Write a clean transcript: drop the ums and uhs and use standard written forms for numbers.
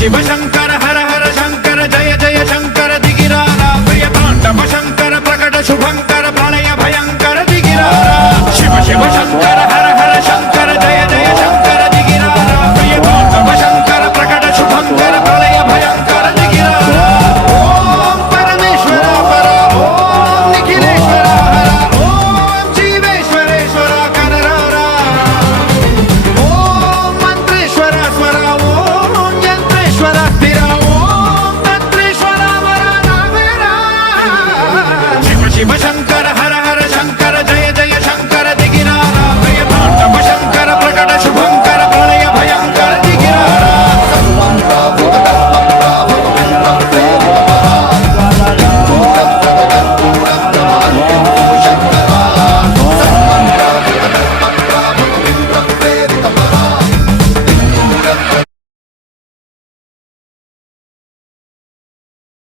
शिव शंकर हर हर शंकर जय जय शंकर दिगिरारा प्रिय तांडव शंकर प्रकट शुभंकर प्रलय भयंकर दिगिरारा शिव शिव शंकर